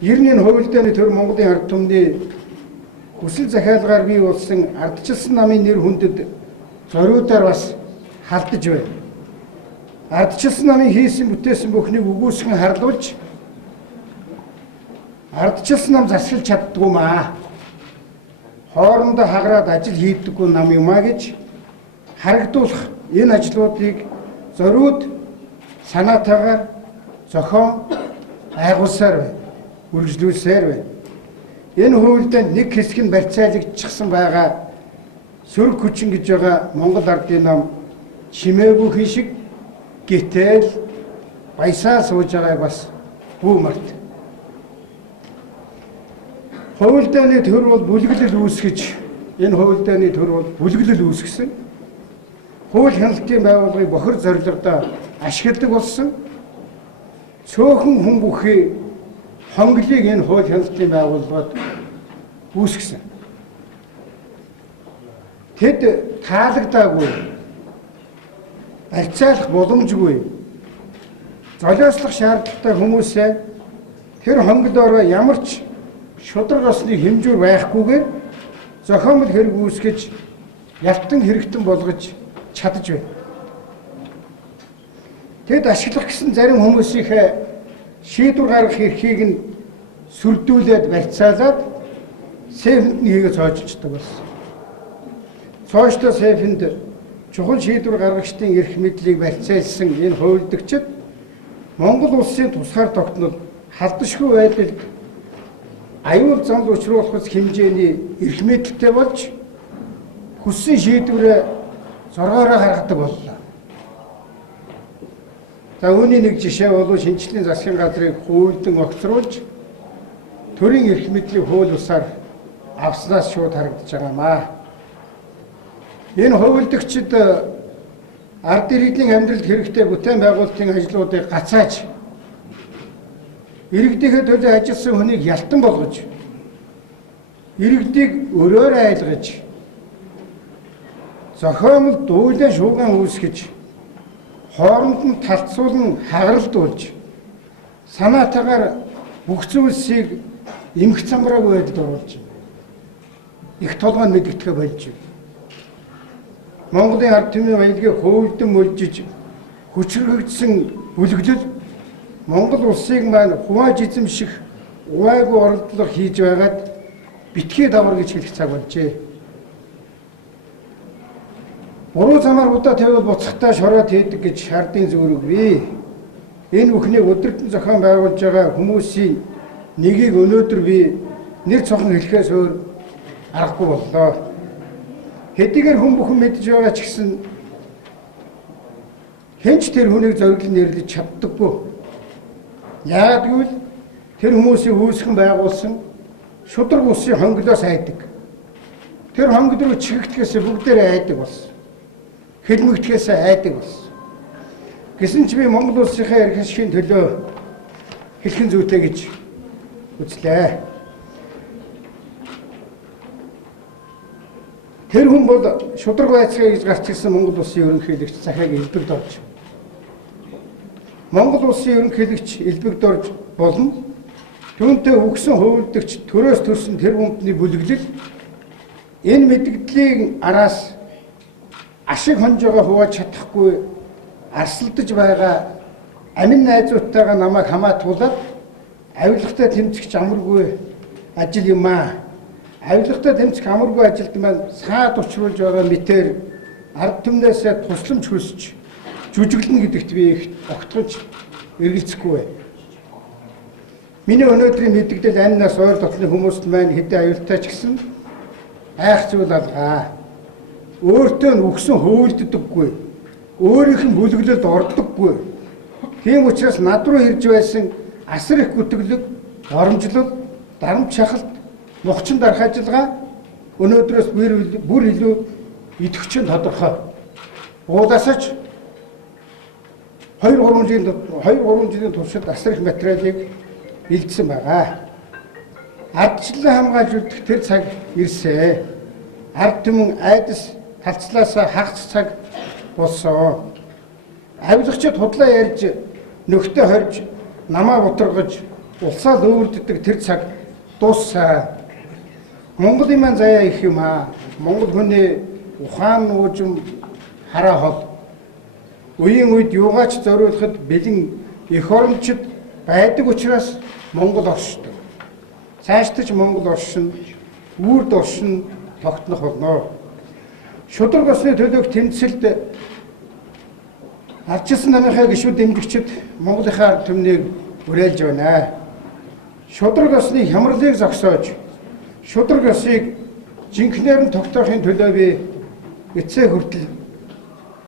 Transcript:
Ер нь энэ хувилдааны төр Монголын ард түмний хүсэл захиалгаар бий болсон ардчилсан намын нэр хүндэд зориудаар бас халдаж байна. Ардчилсан намын хийсэн бүтээсэн бүхнийг үгүйсгэн харлуулж ардчилсан нам засгалж чаддгүй маа. Хоорондоо хаграад ажил хийдэггүй нам юм а гэж харагдуулах энэ ажлуудыг зориуд санаатаагаар зохион байгуулсаар байна. Үргэлжлүүлсээр байна. Энэ хувилдаанд нэг хэсэг нь барьцаалагдчихсан байгаа сөрөг хүчин гэж байгаа Монгол ардын нам чимээгүй хин шиг гэтэл баясаа сууж байгааг бас бүү март. Хувилдааны төр бол бүлэглэл үүсгэж энэ хувилдааны төр бол бүлэглэл үүсгэсэн. Хууль хяналтын байгууллагыг бохир зорилгодоо ашигладаг болсон. Цөөхөн хүн бүхий хонглыг энэ хууль хяналтын байгууллагад үүсгэсэн. Тэд таалагдаагүй, барьцаалах боломжгүй, золиослох шаардлагатай хүмүүсээ тэр хонглоороо ямар ч шудраг осны хэмжүүр байхгүйгээр зохиомл хэрэг үүсгэж ялтан хэрэгтэн болгож чадаж байна. Тэд ашиглах гэсэн зарим хүмүүсийнхээ шийдвэр гаргах эрхийг нь сүрдүүлээд барьцаалаад сейфэнд нь хийгээ цоочилдог болсон. Цоочтой сейфэнд чухал шийдвэр гаргагчдын эрх мэдлийг барьцаалсан энэ хувилдагчид Монгол улсын тусгаар тогтнол халдшгүй байдалд аюул замд учруулах хэмжээний эрх мэдэлтэй болж хүссэн шийдвэрээ зоргоороо гаргадаг боллоо. За үүний нэг жишээ бол шинжлэлийн засгийн газрыг хуульдан огцруулж төрийн эрх мэдлийг хууль бусаар авснаас шууд харагдаж байгаамаа. Энэ хувилдагчид ард иргэдийн амьдралд хэрэгтэй бүтээн байгуулалтын ажлуудыг гацааж иргэдийнхээ төлөө ажилласан хүнийг ялтан болгож иргэдийг өрөөр айлгаж зохиомл дуулан шууган үүсгэж хооронд нь талцуулан хагаралдуулж санаатаагаар бүх зүйлсийг эмх цамраагүй байдалд оруулж их толгойн мэдгэдгээ болж байна. Монголын ард түмний баялагийг хуульдан мөлжиж хүчрхэгдсэн бүлэглэл Монгол улсыг маань хувааж эзэмших увайгүй оролдлого хийж байгаад битгий давар гэж хэлэх цаг болжээ. Буруу замаар удаа тавиул буцахтаа шороод хийдэг гэж шаардын зүрхгүй. Энэ бүхнийг өдөртөн зохион байгуулж байгаа хүмүүсийн нэгийг өнөөдөр би нэр цохон хэлэхээс өөр аргагүй боллоо. Хэдийгээр хүн бүхэн мэдж байгаа ч гэсэн хэнч тэр хүнийг зориглон нэрлэж чаддаггүй. Яагад гэвэл тэр хүмүүсийг үүсгэн байгуулсан шудраг улсын хонглоос айдаг. Тэр хонгол руу чигэгдэхээс бүгдээрээ айдаг болсон. Хэлмэгдэхээс айдаг болсон. Гэсэн ч би Монгол улсынхаа эрх ашигын төлөө хэлхэн зүйтэй гэж үзлээ. Тэр хүн бол шудраг байцгаа гэж гарч ирсэн Монгол улсын ерөнхийлөгч захираг Элбэгд орж. Монгол улсын ерөнхийлөгч Элбэгд орж болно. Түүнтэй өгсөн хувилдагч төрөөс төрсөн тэр хүндний бүлэглэл энэ мэдгдлийн араас ашиг хонжоогоо хувааж чадахгүй арсалдаж байгаа амин найзуудтайгаа намайг хамаатуулаад авилгатай тэмцэх амаргүй ажил юм аа. Авилгатай тэмцэх амаргүй ажилд маань саад учруулж байгаа мэтэр ард түмнээс тусламж хүсч жүжиглэнэ гэдэгт би их огтгож эргэлзэхгүй байна. Миний өнөөдрийн мэдгдэл амнаас ойр дотлын хүмүүст маань хэдэн аюултай ч гэсэн айх зүйл алгаа. Өөртөө нь өгсөн хөвөлддөггүй. Өөрийнх нь бүлэглэлд ордоггүй. Тийм учраас над руу ирж байсан асар их гүтгэлэг, оромжлол, дарамт шахалт, мухчин дарах ажиллагаа өнөөдрөөс бүр илүү идэвхжин тодорхой. Уулаасаач 2-3 жилийн туршид асар их материалыг илжсэн байгаа. Ардчлалаа хамгаалж үлдэх тэр цаг ирсэн. Ард түмэн айдас талцлаасаа хагц цаг болсон. Авилгачид худлаа ярьж, нөхдөд хорж, намаа бутаргаж, улсаа өөрддөг тэр цаг дууссан. Монголын маань заяа их юм аа. Монгол хүний ухаан уужим хараа хол. Үеийн үед юугаач зориулахад бэлэн эх орончид байдаг учраас Монгол оршдог. Цаашдаж Монгол оршин, үрд оршин тогтнох болно. Шудраг осны төлөөх тэмцэлд ардчилсан намынхаа гишүүд дэмжигчид Монголынхаа түмнийг үрээлж байна. Шудраг осны хямралыг зогсоож, шудраг осыг жинхнээр нь тогтоохын төлөө би эцсээ хүртэл